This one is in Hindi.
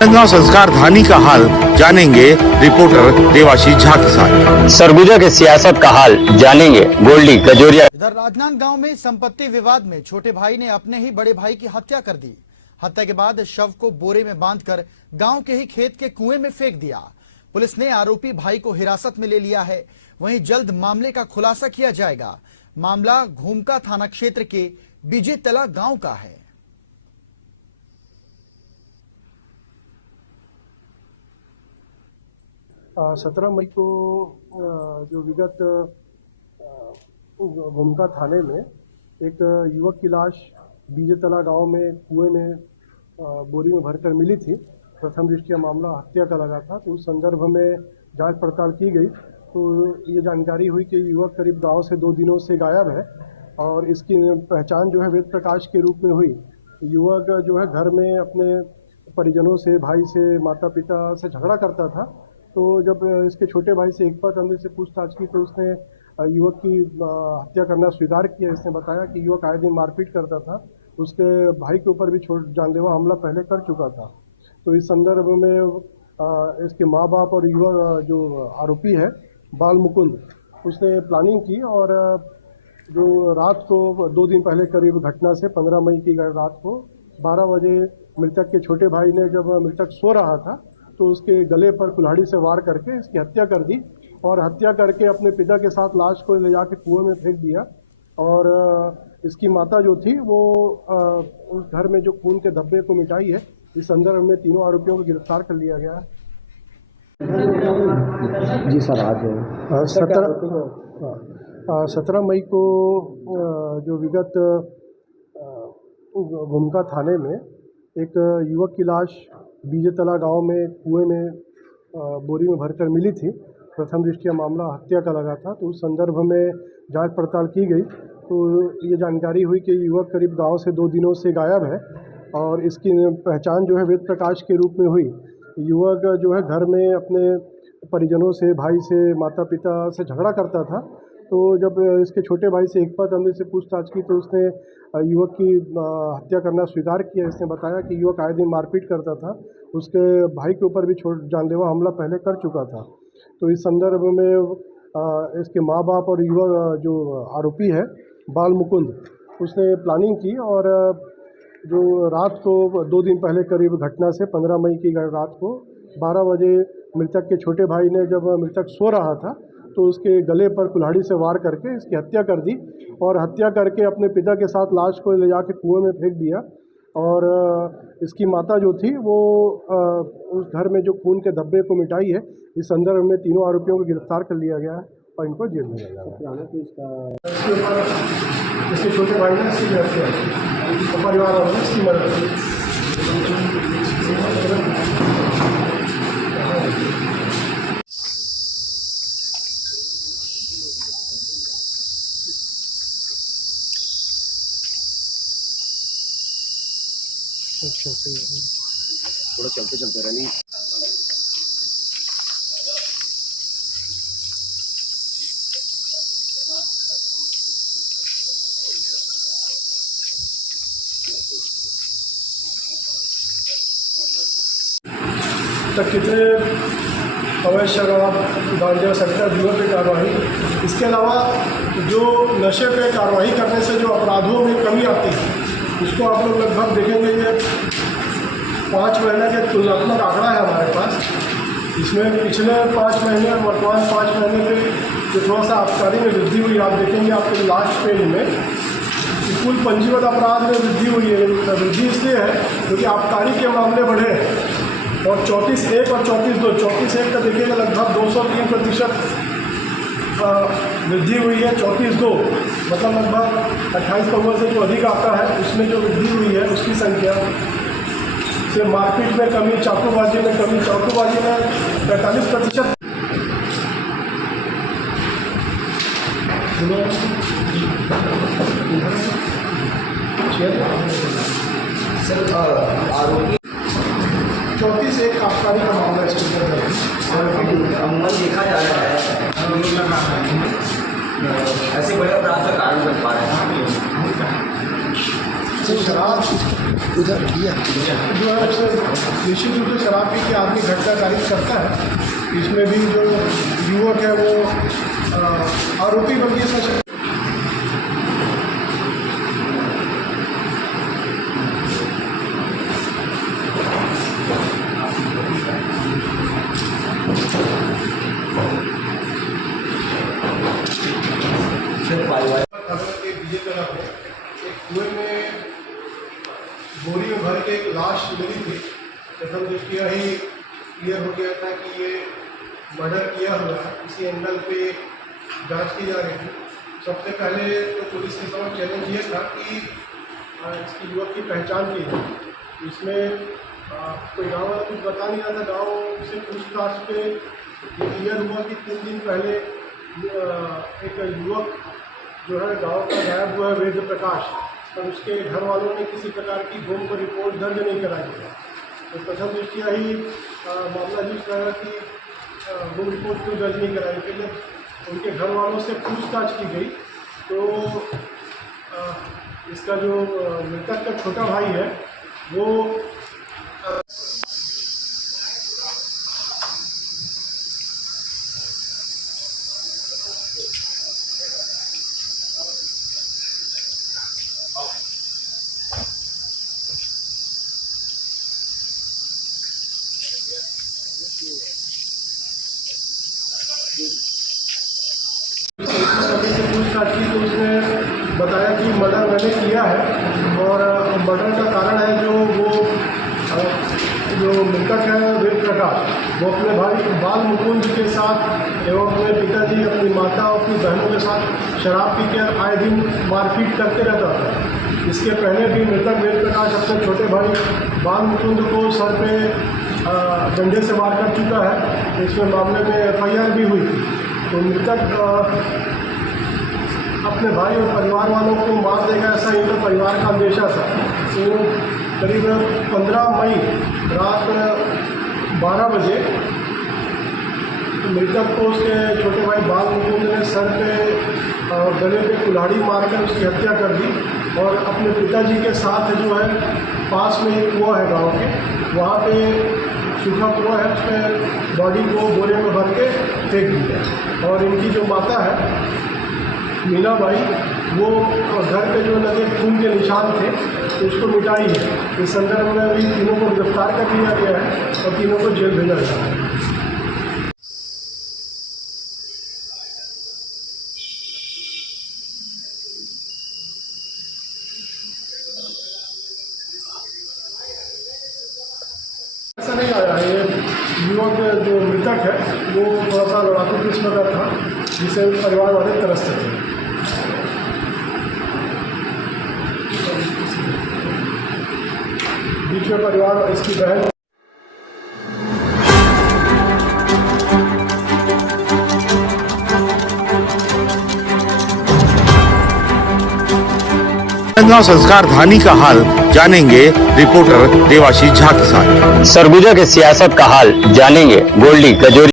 राजनांदगांव संस्कार धानी का हाल जानेंगे रिपोर्टर देवाशीष झा के साथ। सरगुजा के सियासत का हाल जानेंगे गोल्डी गजोरिया। इधर राजनांदगांव में संपत्ति विवाद में छोटे भाई ने अपने ही बड़े भाई की हत्या कर दी। हत्या के बाद शव को बोरे में बांधकर गांव के ही खेत के कुएं में फेंक दिया। पुलिस ने आरोपी भाई को हिरासत में ले लिया है। वहीं जल्द मामले का खुलासा किया जाएगा। मामला घूमका थाना क्षेत्र के बीजेतला गांव का है। 17 मई को जो विगत घूमका थाने में एक युवक की लाश बीजेतला गांव में कुएं में बोरी में भरकर मिली थी। प्रथम दृष्टया मामला हत्या का लगा था, तो उस संदर्भ में जांच पड़ताल की गई तो ये जानकारी हुई कि युवक करीब गांव से 2 दिनों से गायब है और इसकी पहचान जो है वेद प्रकाश के रूप में हुई। युवक जो है घर में अपने परिजनों से, भाई से, माता पिता से झगड़ा करता था। तो जब इसके छोटे भाई से एक बार हमने से पूछताछ की तो उसने युवक की हत्या करना स्वीकार किया। इसने बताया कि युवक आए दिन मारपीट करता था, उसके भाई के ऊपर भी जानलेवा हमला पहले कर चुका था। तो इस संदर्भ में इसके माँ बाप और युवक जो आरोपी है बाल मुकुंद, उसने प्लानिंग की और जो रात को 2 दिन पहले करीब घटना से 15 मई की रात को 12 बजे मृतक के छोटे भाई ने जब मृतक सो रहा था तो उसके गले पर कुल्हाड़ी से वार करके इसकी हत्या कर दी और हत्या करके अपने पिता के साथ लाश को ले जाके कुएं में फेंक दिया। और इसकी माता जो थी वो उस घर में जो खून के धब्बे को मिटाई है। इस संदर्भ में तीनों आरोपियों को गिरफ्तार कर लिया गया है। जी सर, आज 17 मई को जो विगत घूमका थाने में एक युवक की लाश बीजेतला गांव में कुएं में बोरी में भरकर मिली थी। प्रथम दृष्टया मामला हत्या का लगा था, तो उस संदर्भ में जांच पड़ताल की गई तो ये जानकारी हुई कि युवक करीब गांव से 2 दिनों से गायब है और इसकी पहचान जो है वेद प्रकाश के रूप में हुई। युवक जो है घर में अपने परिजनों से, भाई से, माता पिता से झगड़ा करता था। तो जब इसके छोटे भाई से एक बार हमने से पूछताछ की तो उसने युवक की हत्या करना स्वीकार किया। इसने बताया कि युवक आए दिन मारपीट करता था, उसके भाई के ऊपर भी जानलेवा हमला पहले कर चुका था। तो इस संदर्भ में इसके माँ बाप और युवक जो आरोपी है बाल मुकुंद, उसने प्लानिंग की और जो रात को 2 दिन पहले करीब घटना से 15 मई की रात को 12 बजे मृतक के छोटे भाई ने जब मृतक सो रहा था तो उसके गले पर कुल्हाड़ी से वार करके इसकी हत्या कर दी और हत्या करके अपने पिता के साथ लाश को ले जाके कुएं में फेंक दिया। और इसकी माता जो थी वो उस घर में जो खून के धब्बे को मिटाई है। इस संदर्भ में तीनों आरोपियों को गिरफ्तार कर लिया गया है और इनको जेल में लगाया गया है। इसके छोटे भाई ने इसकी हत्या तो परिवार वालों ने इसकी मदद की। अच्छा, सही है। थोड़ा चलते चलते रहनी। तक कितने अवैध शराब, गांजा, सेक्टर ब्यूरो पे कार्रवाई, इसके अलावा जो नशे पे कार्रवाई करने से जो अपराधों में कमी आती है उसको आप लोग लगभग देखेंगे। ये 5 महीने के तुलनात्मक आंकड़ा है हमारे पास। इसमें पिछले 5 महीने और वर्तमान 5 महीने में जो थोड़ा सा आबकारी में वृद्धि हुई, आप देखेंगे आपके लास्ट पेज में कुल पंजीबद्ध अपराध में वृद्धि हुई है। वृद्धि इसलिए है क्योंकि आबकारी के मामले बढ़े हैं और 34(1) और 34(2), 34(1) का देखिएगा लगभग 203% वृद्धि हुई है। 34(2) मतलब लगभग 28 करोड़ से जो अधिक आता है उसमें जो वृद्धि हुई है उसकी संख्या से मारपीट में कमी, चाकूबाजी में कमी, चाकूबाजी में 45%। सर, आरोपी 34(1) आबकारी का मामला इसके अंदर अमूमन देखा जा रहा है ऐसे बड़े अपराध का कारण बन पा रहे हैं। शराब उधर दिया जो है उससे निश्चित रूप से शराब पी के आदमी घटना तारीफ करता है। इसमें भी जो युवक है वो आरोपी बन गया सच। एक कुएं में बोरी में भर के एक लाश मिली थी। प्रथम दृष्टिया ही क्लियर हो गया था कि ये मर्डर किया हुआ है। इसी एंगल पे जांच की जा रही थी। सबसे पहले तो पुलिस के समझ चैलेंज ये था कि इसकी युवक की पहचान की जाए। इसमें कोई गाँव वाला कुछ बता नहीं रहा था। गाँव से पूछताछ पे ये क्लियर हुआ कि 3 दिन पहले एक युवक जो है गांव का गायब हुआ है, वेद प्रकाश, पर उसके घर वालों ने किसी प्रकार की गुम पर रिपोर्ट दर्ज नहीं कराई है। तो प्रथम दृष्टिया ही मामला जिस रहा कि गुम रिपोर्ट क्यों दर्ज नहीं कराई। फिर जब उनके घर वालों से पूछताछ की गई तो इसका जो मृतक का छोटा भाई है वो से पूछताछ की तो उसने बताया कि मर्डर मैंने किया है और मर्डर का कारण है जो मृतक है वेद प्रकाश, वो अपने भाई बाल मुकुंद के साथ एवं अपने पिताजी, अपनी माता और अपनी बहनों के साथ शराब पी कर आए दिन मारपीट करते रहता था। इसके पहले भी मृतक वेद प्रकाश अपने छोटे भाई बाल मुकुंद को सर पे डंडे से मार कर चुका है। इसमें मामले में FIR भी हुई थी। तो मृतक अपने भाई और परिवार वालों को मार देगा ऐसा इनका परिवार का अंदेशा था। तो करीब 15 मई रात 12 बजे मृतक को उसके छोटे भाई बाल मुकुंद ने सर पे और गले पे कुल्हाड़ी मारकर उसकी हत्या कर दी और अपने पिताजी के साथ जो है पास में एक कुआं है गांव के, वहाँ पे सूखा कुआं है, उसमें बॉडी को बोरे में भर के फेंक दिया। और इनकी जो माता है मीना बाई, वो घर पे जो लगे खून के निशान थे तो उसको मिटाई है। इस संदर्भ में अभी तीनों को गिरफ्तार कर लिया गया है और तीनों को जेल भेजा गया है। ऐसा नहीं आया है। ये युवक जो मृतक है वो थोड़ा सा लड़ाकू किस्म का था जिसे परिवार वाले तरसते थे। बीच में परिवार इसकी बहन संस्कार धानी का हाल जानेंगे रिपोर्टर देवाशीष झा के साथ। सरगुजा के सियासत का हाल जानेंगे गोल्डी कजोरी।